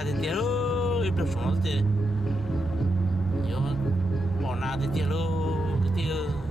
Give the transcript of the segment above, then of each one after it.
de tierra y personal de yo bỏ na de tierra de tierra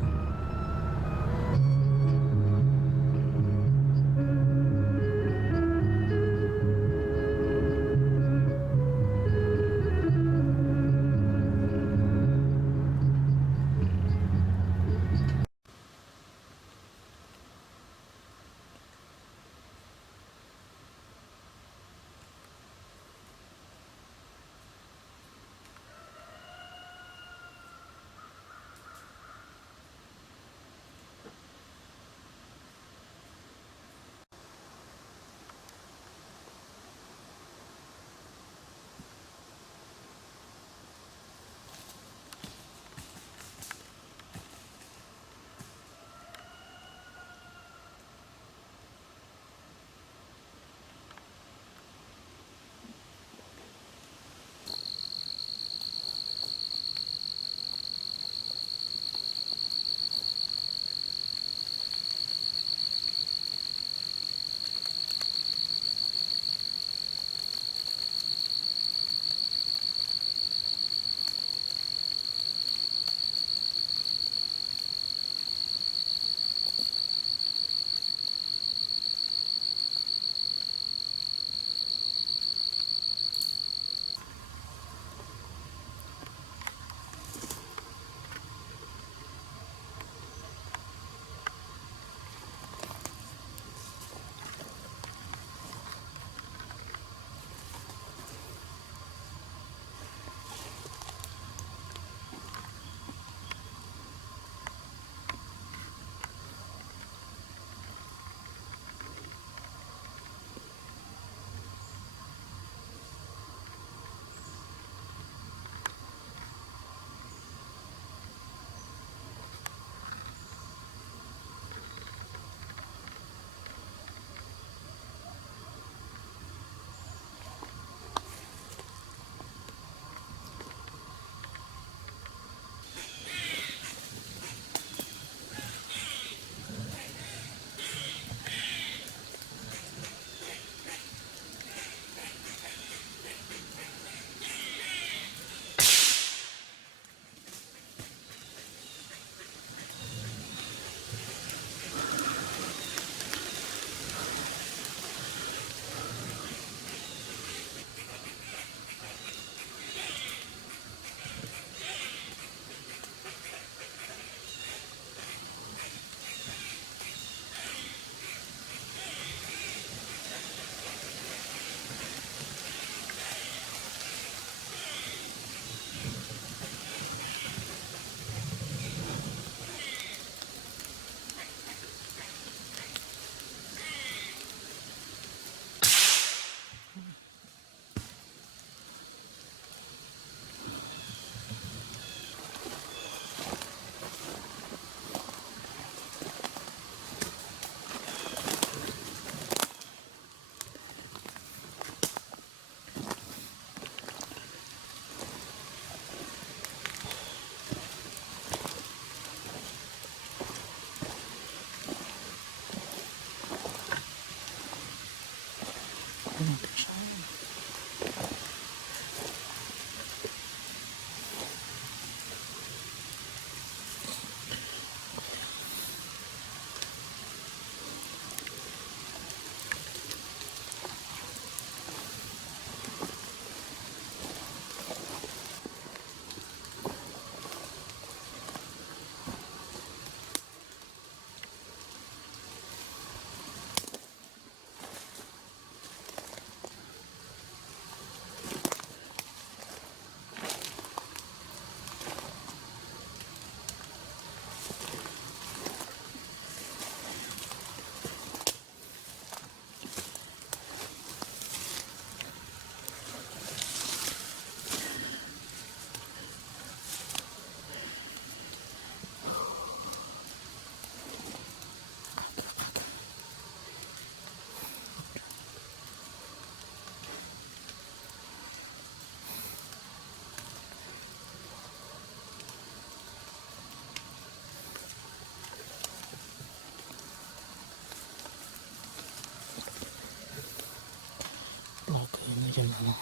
Lo que me llama,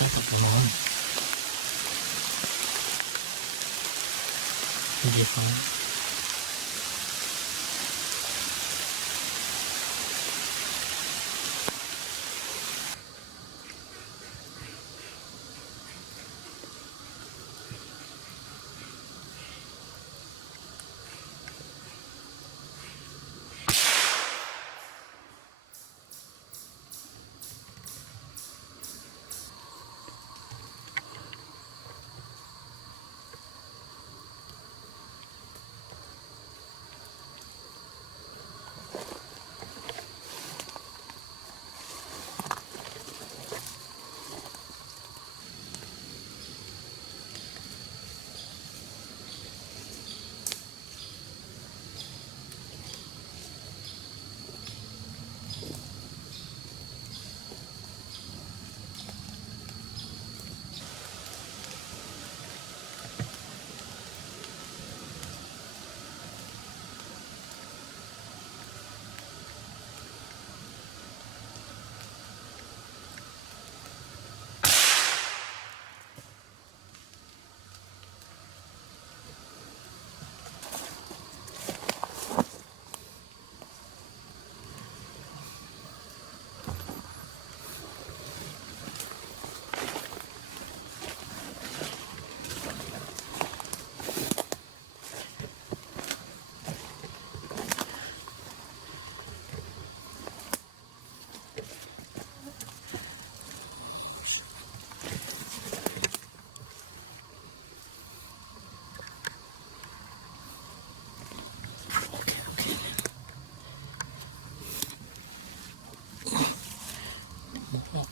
cái tập lon cái gì không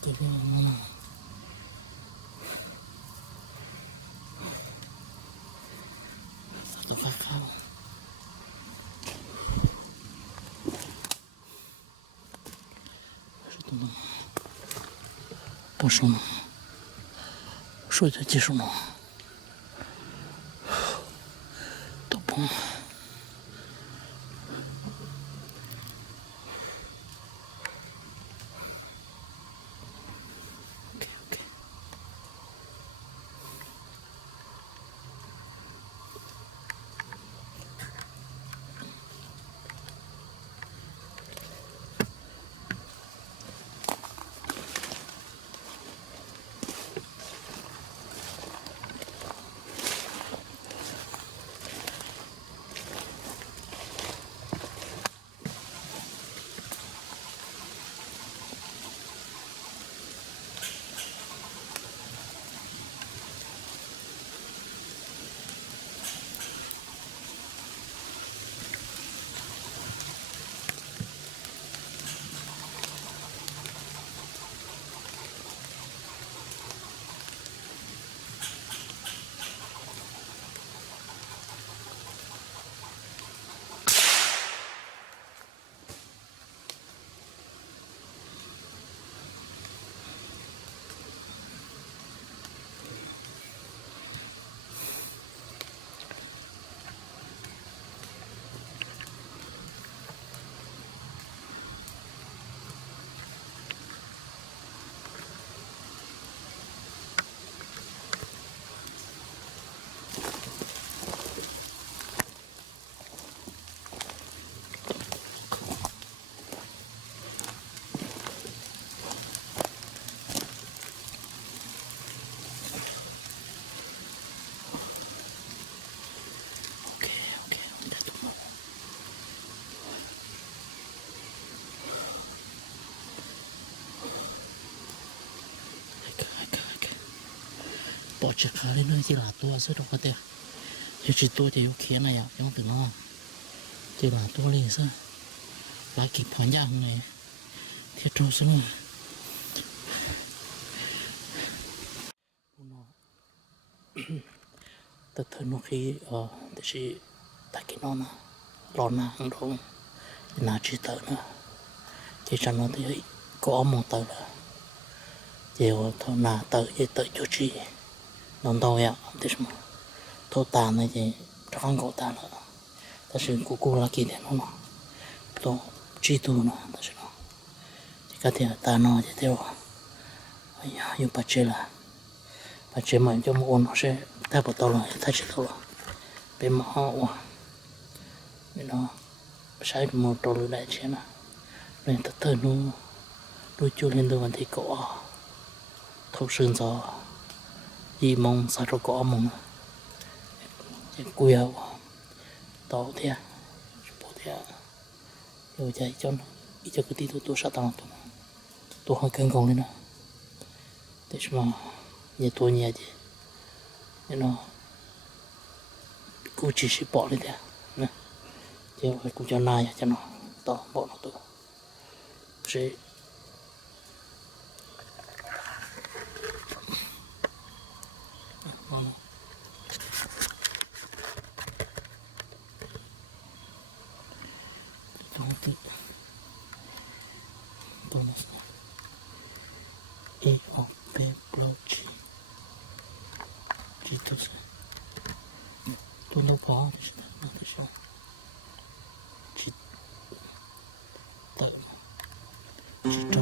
cái gì mà tao phát khao不是吗？说的技术吗？都不。bỏ chiếc khá lên nơi thì là tua sẽ đâu có thể nếu chỉ tua thì ok này à không phải nó thì là tua liền sao lại kịp phản dạng này thì trâu xuống tất thân nó khi để chỉ tại cái nó lo na hàng đông là chỉ tờ nữa chỉ cho nó thì có một tờ là chiều thâu na tờ chỉ tờ cho chi non tàu ya thế mà thâu tàn này thì trong cổ tàn nữa ta sử dụng cô là kỳ đến nó to chi tu nó ta sử dụng chỉ có thể ta nó chỉ theo ai ya yung bà chế mà cho một nó sẽ thay vào tàu rồi thay chỉ tàu rồi bên mà họ bên nó sai một tàu rồi đại chế mà nên tất cả nó đôi chỗ lên đồ vấn thì có thâu sơn gió gì mong sao cho có mong cái quê tàu thế bố thế rồi chạy cho nó ít cho cái tí tôi sát tao tôi hơi căng con lên nữa để mà nhà tôi nhà gì nó cô chỉ sẽ bỏ lên thế nè chứ phải cô cho nai cho nó to bỏ nó tôi sẽ e o p blochi chỉ tôi lâu quá chỉ tự chỉ